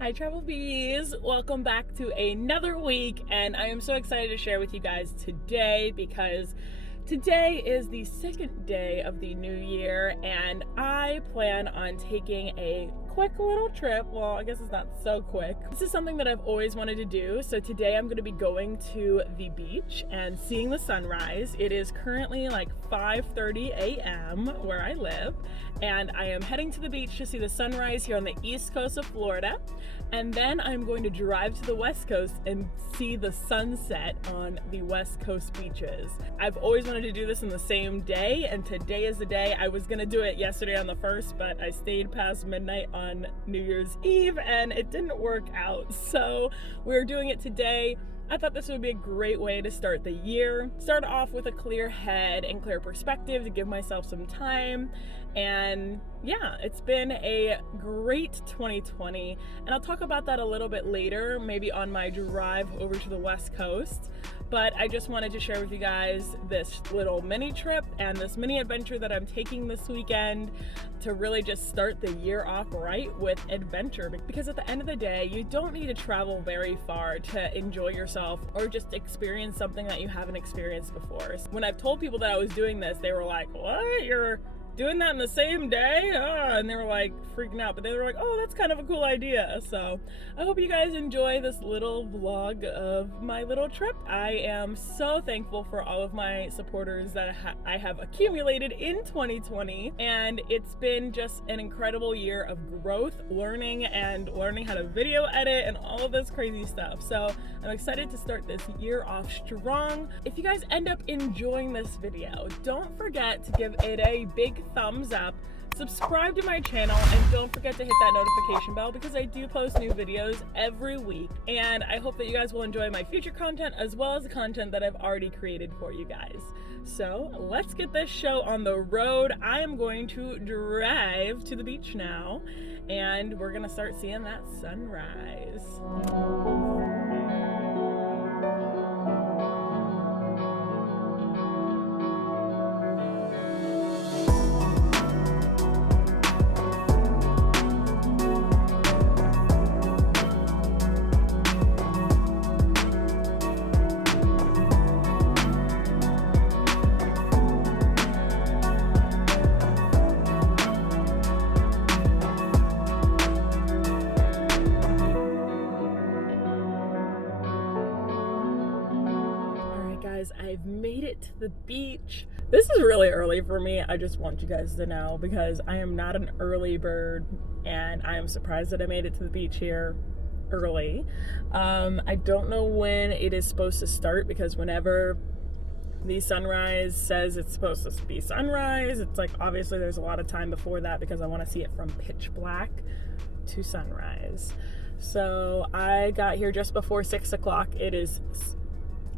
Hi Travel Bees! Welcome back to another week, and I am so excited to share with you guys today because today is the second day of the new year and I plan on taking a quick little trip. Well, I guess it's not so quick. This is something that I've always wanted to do. So today I'm going to be going to the beach and seeing the sunrise. It is currently like 5:30 a.m. where I live, and I am heading to the beach to see the sunrise here on the east coast of Florida. And then I'm going to drive to the west coast and see the sunset on the west coast beaches. I've always wanted to do this in the same day, and today is the day. I was gonna do it yesterday on the 1st, but I stayed past midnight on New Year's Eve and it didn't work out. So we're doing it today. I thought this would be a great way to start the year. Start off with a clear head and clear perspective to give myself some time. And yeah, it's been a great 2020. And I'll talk about that a little bit later, maybe on my drive over to the West Coast. But I just wanted to share with you guys this little mini trip and this mini adventure that I'm taking this weekend to really just start the year off right with adventure. Because at the end of the day, you don't need to travel very far to enjoy yourself or just experience something that you haven't experienced before. When I've told people that I was doing this, they were like, "What? You're doing that in the same day?" And they were like freaking out, but they were like, "Oh, that's kind of a cool idea." So I hope you guys enjoy this little vlog of my little trip. I am so thankful for all of my supporters that I have accumulated in 2020, and it's been just an incredible year of growth, learning how to video edit and all of this crazy stuff. So I'm excited to start this year off strong. If you guys end up enjoying this video, don't forget to give it a big thumbs up, subscribe to my channel, and don't forget to hit that notification bell because I do post new videos every week, and I hope that you guys will enjoy my future content as well as the content that I've already created for you guys. So let's get this show on the road. I am going to drive to the beach now, and we're gonna start seeing that sunrise. I've made it to the beach. This is really early for me. I just want you guys to know because I am not an early bird, and I am surprised that I made it to the beach here early. I don't know when it is supposed to start because whenever the sunrise says it's supposed to be sunrise, it's like obviously there's a lot of time before that because I want to see it from pitch black to sunrise. So I got here just before 6 o'clock.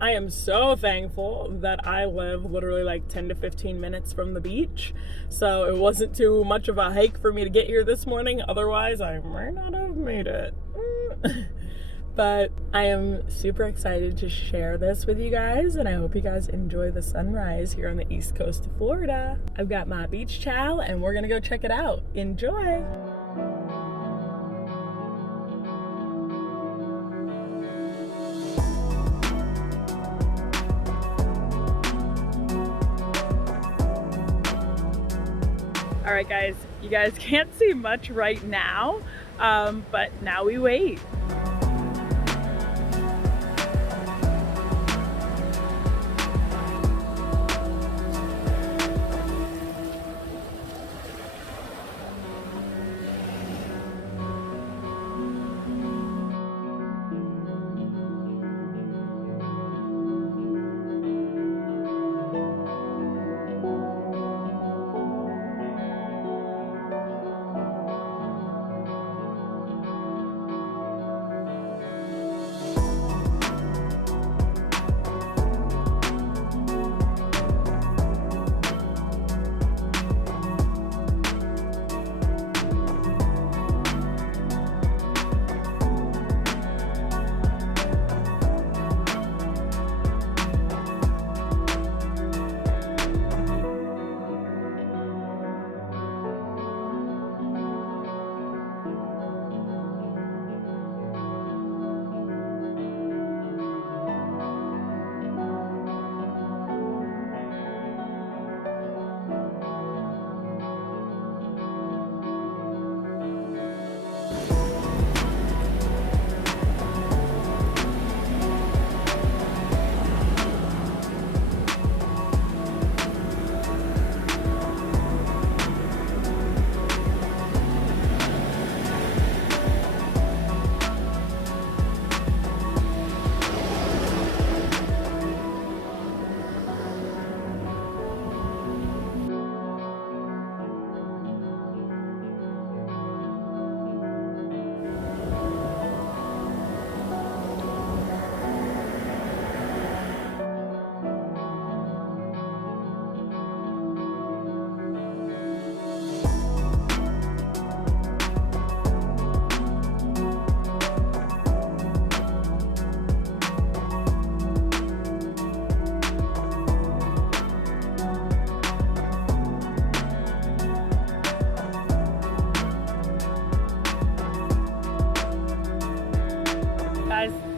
I am so thankful that I live literally like 10 to 15 minutes from the beach. So it wasn't too much of a hike for me to get here this morning. Otherwise, I might not have made it. But I am super excited to share this with you guys, and I hope you guys enjoy the sunrise here on the east coast of Florida. I've got my beach towel, and we're gonna go check it out. Enjoy! All right, guys, you guys can't see much right now, but now we wait.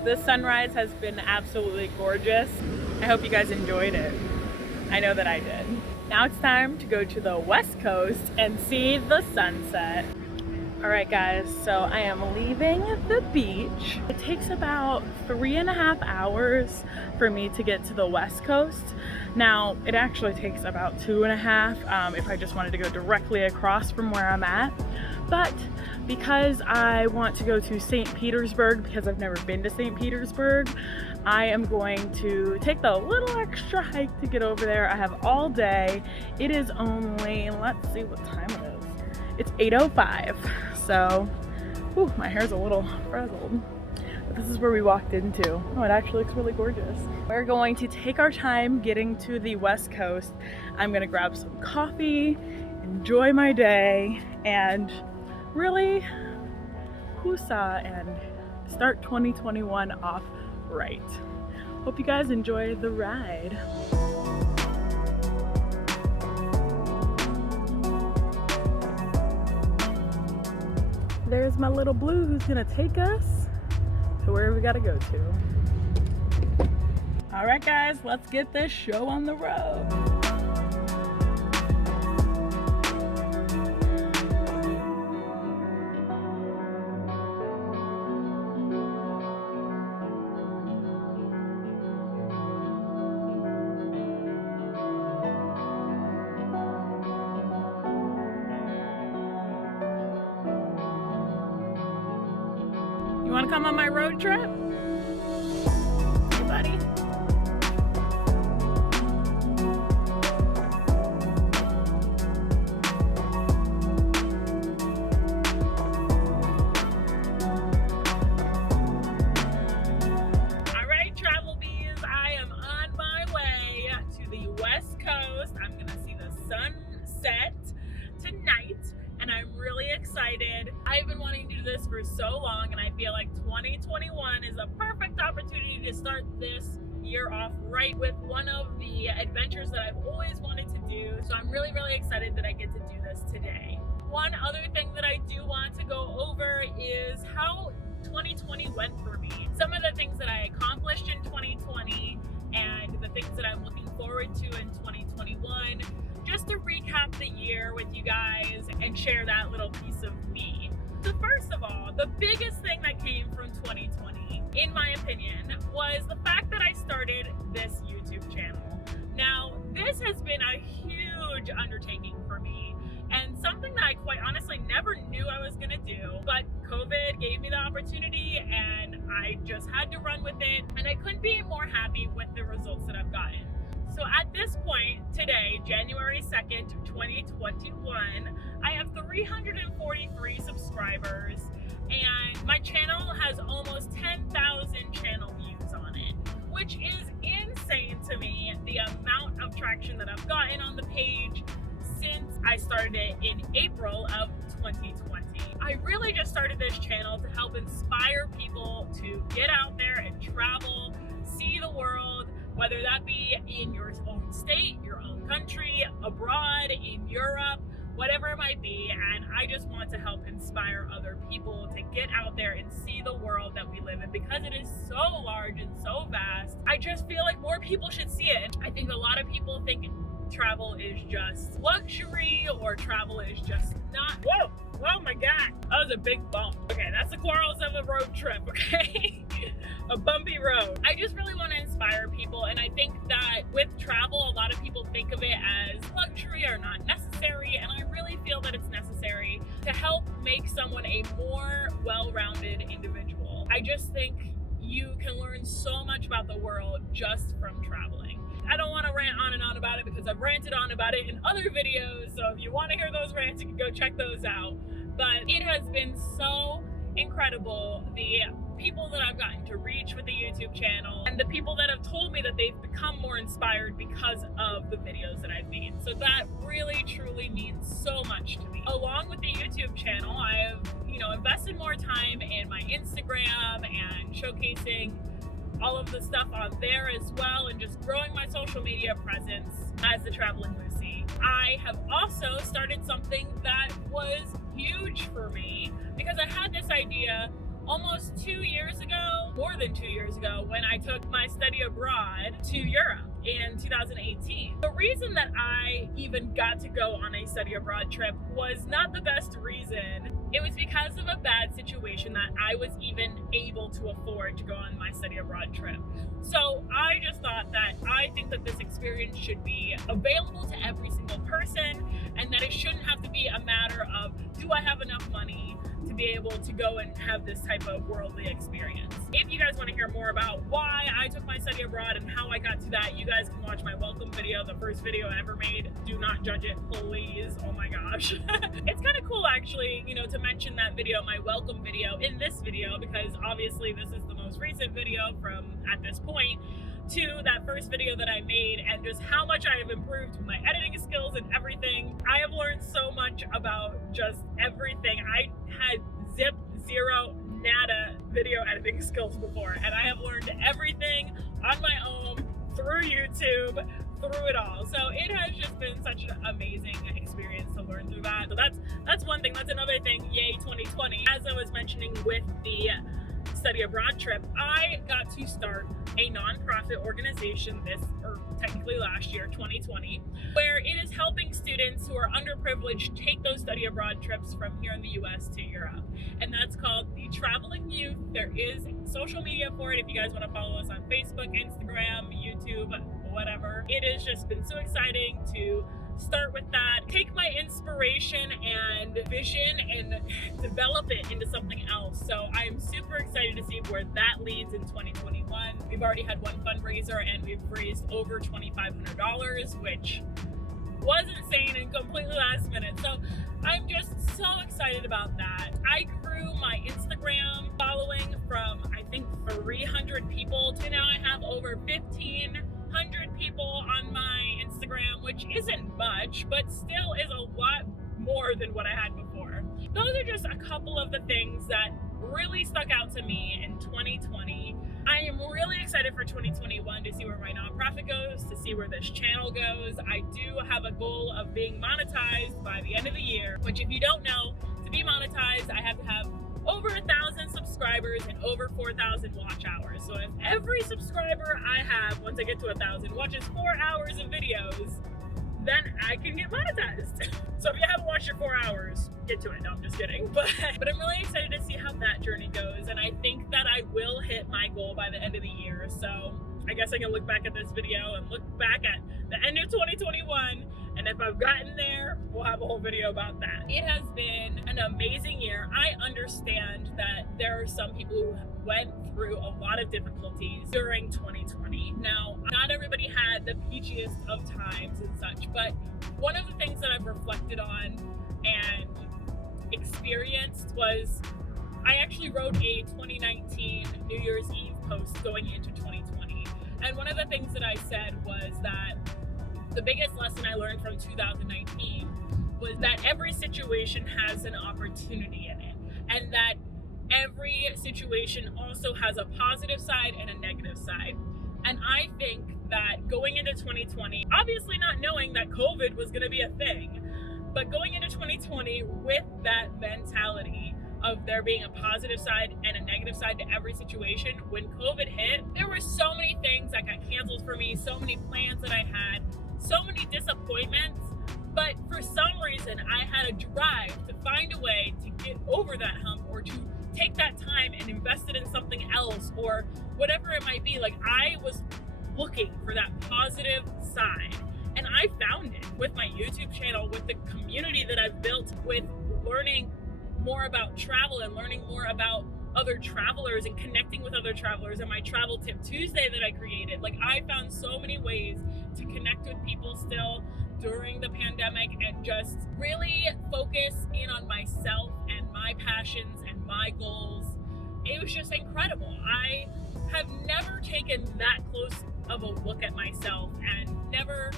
The sunrise has been absolutely gorgeous. I hope you guys enjoyed it. I know that I did. Now it's time to go to the West Coast and see the sunset. All right guys, so I am leaving the beach. It takes about 3.5 hours for me to get to the West Coast. Now, it actually takes about 2.5 if I just wanted to go directly across from where I'm at. But because I want to go to St. Petersburg, because I've never been to St. Petersburg, I am going to take the little extra hike to get over there. I have all day. It is only, let's see what time it is. It's 8:05. So, whew, my hair's a little frazzled. But this is where we walked into. Oh, it actually looks really gorgeous. We're going to take our time getting to the West Coast. I'm gonna grab some coffee, enjoy my day, and really woosah and start 2021 off right. Hope you guys enjoy the ride. There's my little blue who's gonna take us to where we gotta go to. All right guys, let's get this show on the road. You want to come on my road trip? Hey, buddy. All right, travel bees, I am on my way to the West Coast. I'm going to see the sunset tonight, and I'm really excited. I've been wanting to do this for so long, and I feel like 2021 is a perfect opportunity to start this year off right with one of the adventures that I've always wanted to do. So I'm really, really excited that I get to do this today. One other thing that I do want to go over is how 2020 went for me. Some of the things that I accomplished in 2020 and the things that I'm looking forward to in 2021. Just to recap the year with you guys and share that little piece of me. So first of all, the biggest thing that came from 2020, in my opinion, was the fact that I started this YouTube channel. Now, this has been a huge undertaking for me and something that I quite honestly never knew I was gonna do, but COVID gave me the opportunity and I just had to run with it, and I couldn't be more happy with the results that I've gotten. So at this point, today, January 2nd, 2021, I have 343 subscribers, and my channel has almost 10,000 channel views on it, which is insane to me, the amount of traction that I've gotten on the page since I started it in April of 2020. I really just started this channel to help inspire people to get out there and travel, see the world, whether that be in your own state, your own country, abroad, in Europe, whatever it might be. And I just want to help inspire other people to get out there and see the world that we live in, because it is so large and so vast. I just feel like more people should see it. I think a lot of people think travel is just luxury, or travel is just not. Whoa, oh my God, that was a big bump. Okay, that's the quarrels of a road trip, okay? A bumpy road. I just really want to inspire people, and I think that with travel, a lot of people think of it as luxury or not necessary, and I really feel that it's necessary to help make someone a more well-rounded individual. I just think you can learn so much about the world just from traveling. I don't want to rant on and on about it because I've ranted on about it in other videos, so if you want to hear those rants, you can go check those out. But it has been so incredible, the people that I've gotten to reach with the YouTube channel, and the people that have told me that they've become more inspired because of the videos that I've made. So that really truly means so much to me. Along with the YouTube channel, I have, invested more time in my Instagram and showcasing all of the stuff on there as well, and just growing my social media presence as the Traveling Lucie. I have also started something that was huge for me, because I had this idea almost 2 years ago, more than 2 years ago, when I took my study abroad to Europe in 2018. The reason that I even got to go on a study abroad trip was not the best reason. It was because of a bad situation that I was even able to afford to go on my study abroad trip. So I just thought that I think that this experience should be available to every single person, and that it shouldn't have to be a matter of, do I have enough money to be able to go and have this type of worldly experience. If you guys want to hear more about why I took my study abroad and how I got to that, you guys can watch my welcome video, the first video I ever made. Do not judge it, please. Oh my gosh. It's kind of cool actually, to mention that video, my welcome video, in this video, because obviously this is the most recent video from at this point to that first video that I made, and just how much I have improved my editing skills and everything. I have learned so much about just everything. I had zero, nada video editing skills before, and I have learned everything on my own through YouTube, through it all. So it has just been such an amazing experience to learn through that. So that's one thing. That's another thing. Yay 2020. As I was mentioning with the study abroad trip, I got to start a nonprofit organization technically last year, 2020, where it is helping students who are underprivileged take those study abroad trips from here in the US to Europe. And that's called the Traveling Youth. There is social media for it if you guys want to follow us on Facebook, Instagram, YouTube, whatever. It has just been so exciting to start with that, take my inspiration and vision and develop it into something else. So I'm super excited to see where that leads in 2021. We've already had one fundraiser and we've raised over $2,500, which was insane and completely last minute. So I'm just so excited about that. I grew my Instagram following from, I think, 300 people to now I have over 1,500 people on my Instagram, which isn't much, but still is a lot more than what I had before. Those are just a couple of the things that really stuck out to me in 2020. I am really excited for 2021 to see where my nonprofit goes, to see where this channel goes. I do have a goal of being monetized by the end of the year, which, if you don't know, to be monetized, I have to have over 1,000 subscribers and over 4,000 watch hours. So if every subscriber I have, once I get to 1,000, watches 4 hours of videos, then I can get monetized. So if you haven't watched your 4 hours, get to it. No, I'm just kidding. But I'm really excited to see how that journey goes. And I think that I will hit my goal by the end of the year. So I guess I can look back at this video and look back at the end of 2021. And if I've gotten there, we'll have a whole video about that. It has been an amazing year. I understand that there are some people who went through a lot of difficulties during 2020. Now, not everybody had the peachiest of times and such, but one of the things that I've reflected on and experienced was I actually wrote a 2019 New Year's Eve post going into 2020. And one of the things that I said was that the biggest lesson I learned from 2019 was that every situation has an opportunity in it, and that every situation also has a positive side and a negative side. And I think that going into 2020, obviously not knowing that COVID was going to be a thing, but going into 2020 with that mentality of there being a positive side and a negative side to every situation, when COVID hit, there were so many things that got canceled for me, so many plans that I had, so many disappointments, but for some reason I had a drive to find a way to get over that hump, or to take that time and invest it in something else, or whatever it might be. Like, I was looking for that positive side, and I found it with my YouTube channel, with the community that I've built, with learning more about travel and learning more about other travelers and connecting with other travelers, and my Travel Tip Tuesday that I created. Like, I found so many ways to connect with people still during the pandemic and just really focus in on myself and my passions and my goals. It was just incredible. I have never taken that close of a look at myself and never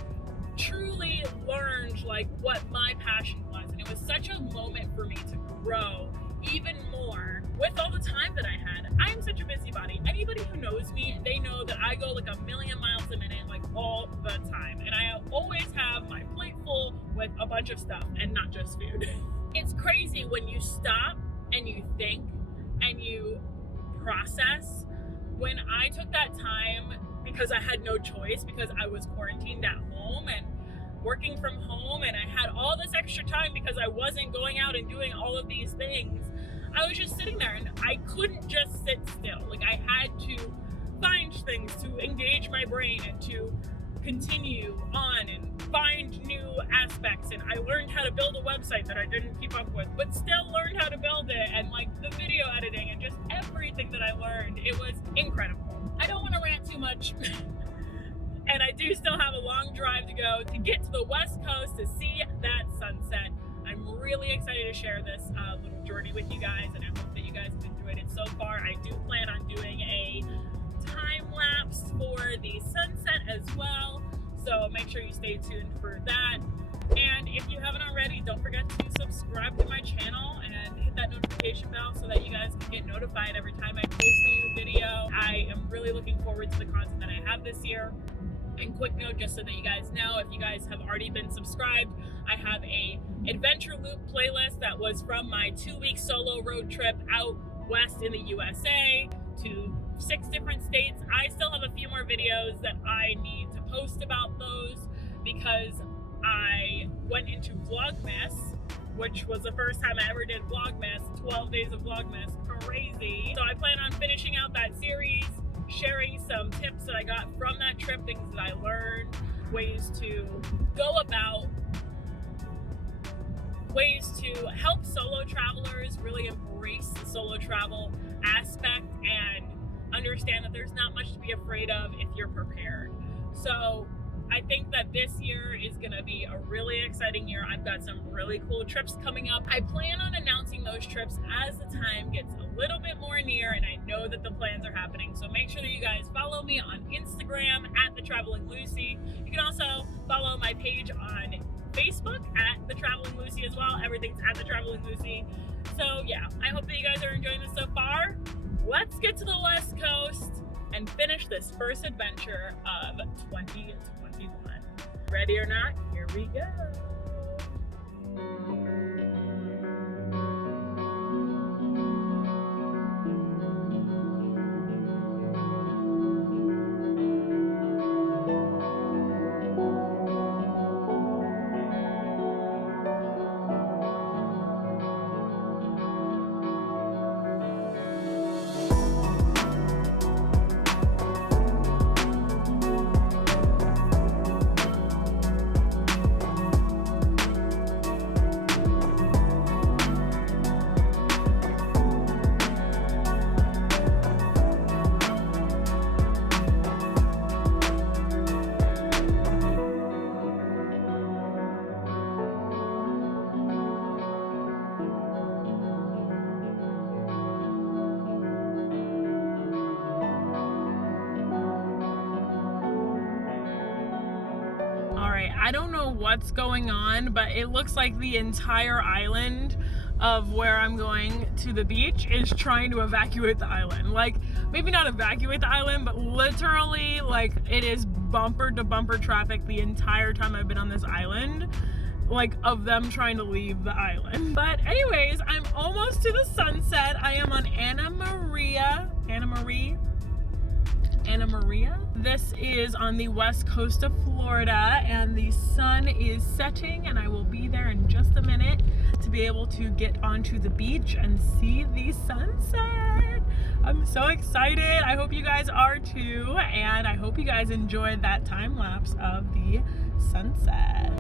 truly learned like what my passion was. And it was such a moment for me to grow even more with all the time that I had. I am such a busybody. Anybody who knows me, they know that I go like a million miles a minute, like all the time. And I always have my plate full with a bunch of stuff and not just food. It's crazy when you stop and you think and you process. When I took that time, because I had no choice, because I was quarantined at home and working from home, and I had all this extra time because I wasn't going out and doing all of these things, I was just sitting there and I couldn't just sit still. Like, I had to find things to engage my brain and to continue on and find new aspects. And I learned how to build a website that I didn't keep up with, but still learned how to build it, and like the video editing and just everything that I learned. It was incredible. I don't want to rant too much. And I do still have a long drive to go to get to the West Coast to see that sunset. I'm really excited to share this little journey with you guys, and I hope that you guys have enjoyed it so far. I do plan on doing a time lapse for the sunset as well, so make sure you stay tuned for that. And if you haven't already, don't forget to subscribe to my channel and hit that notification bell so that you guys can get notified every time I post a new video. I am really looking forward to the content that I have this year. And quick note, just so that you guys know, if you guys have already been subscribed, I have a Adventure Loop playlist that was from my 2-week solo road trip out west in the USA to 6 different states. I still have a few more videos that I need to post about those, because I went into Vlogmas, which was the first time I ever did Vlogmas. 12 days of Vlogmas, crazy. So I plan on finishing out that series, sharing some tips that I got from that trip, things that I learned, ways to go about, ways to help solo travelers really embrace the solo travel aspect and understand that there's not much to be afraid of if you're prepared. So I think that this year is going to be a really exciting year. I've got some really cool trips coming up. I plan on announcing those trips as the time gets a little bit more near, and I know that the plans are happening. So make sure that you guys follow me on Instagram at The Traveling Lucie. You can also follow my page on Facebook at The Traveling Lucie as well. Everything's at The Traveling Lucie. So yeah, I hope that you guys are enjoying this so far. Let's get to the West Coast and finish this first adventure of 2021. Ready or not, here we go. I don't know what's going on, but it looks like the entire island of where I'm going to the beach is trying to evacuate the island. Like, maybe not evacuate the island, but literally, like, it is bumper to bumper traffic the entire time I've been on this island, like, of them trying to leave the island. But anyways, I'm almost to the sunset. I am on Anna Maria. This is on the west coast of Florida, and the sun is setting, and I will be there in just a minute to be able to get onto the beach and see the sunset. I'm so excited. I hope you guys are too, and I hope you guys enjoyed that time lapse of the sunset.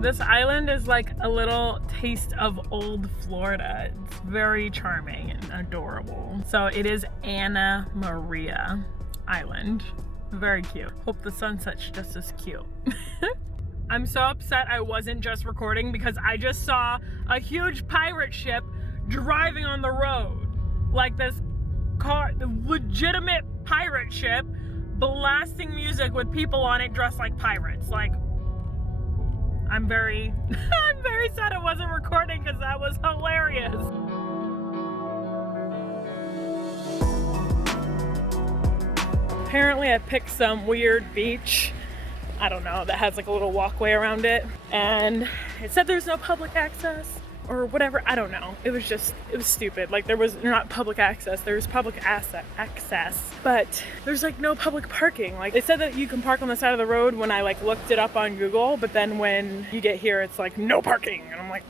This island is like a little taste of old Florida. It's very charming and adorable. So it is Anna Maria Island. Very cute. Hope the sunset's just as cute. I'm so upset I wasn't just recording because I just saw a huge pirate ship driving on the road. Like this car, the legitimate pirate ship, blasting music with people on it dressed like pirates. Like, I'm very sad I wasn't recording because that was hilarious. Apparently I picked some weird beach I don't know, that has like a little walkway around it. And it said there's no public access or whatever. I don't know. It was stupid. Like there was not public access, there's public access, but there's like no public parking. Like they said that you can park on the side of the road when I like looked it up on Google, but then when you get here, it's like no parking. And I'm like,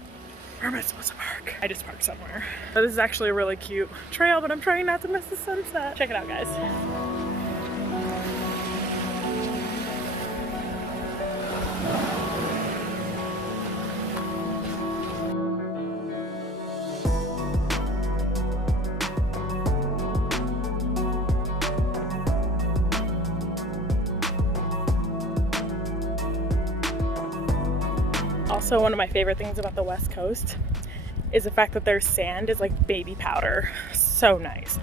where am I supposed to park? I just parked somewhere. But this is actually a really cute trail, but I'm trying not to miss the sunset. Check it out, guys. Also, one of my favorite things about the West Coast is the fact that their sand is like baby powder. So nice.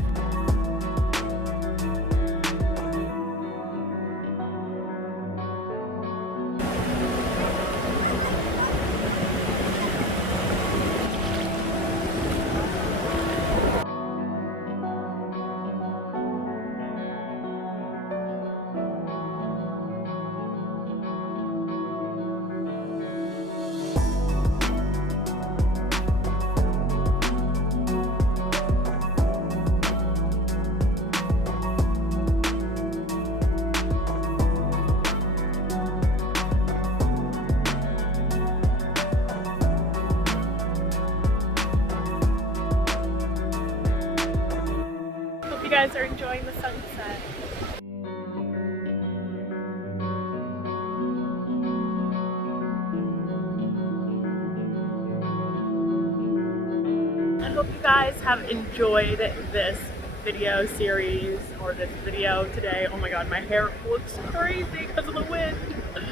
You guys are enjoying the sunset. I hope you guys have enjoyed this video series or this video today. Oh my god, my hair looks crazy because of the wind.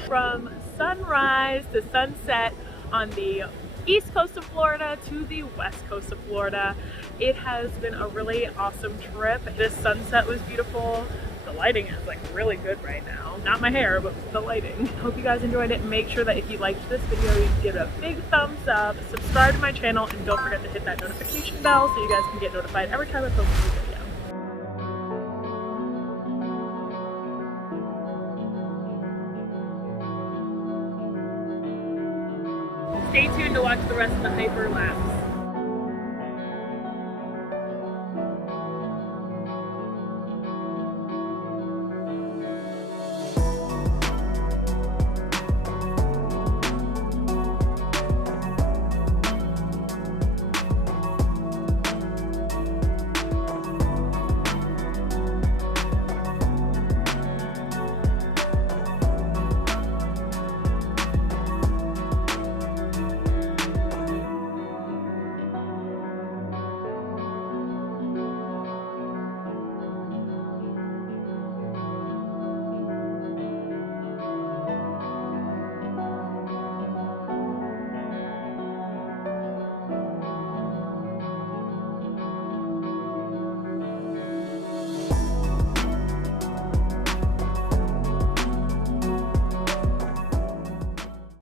From sunrise to sunset on the east coast of Florida to the west coast of Florida. It has been a really awesome trip. This sunset was beautiful. The lighting is like really good right now. Not my hair, but the lighting. Hope you guys enjoyed it. Make sure that if you liked this video, you give it a big thumbs up, subscribe to my channel, and don't forget to hit that notification bell so you guys can get notified every time I post a new video. Stay tuned to watch the rest of the hyper lapse.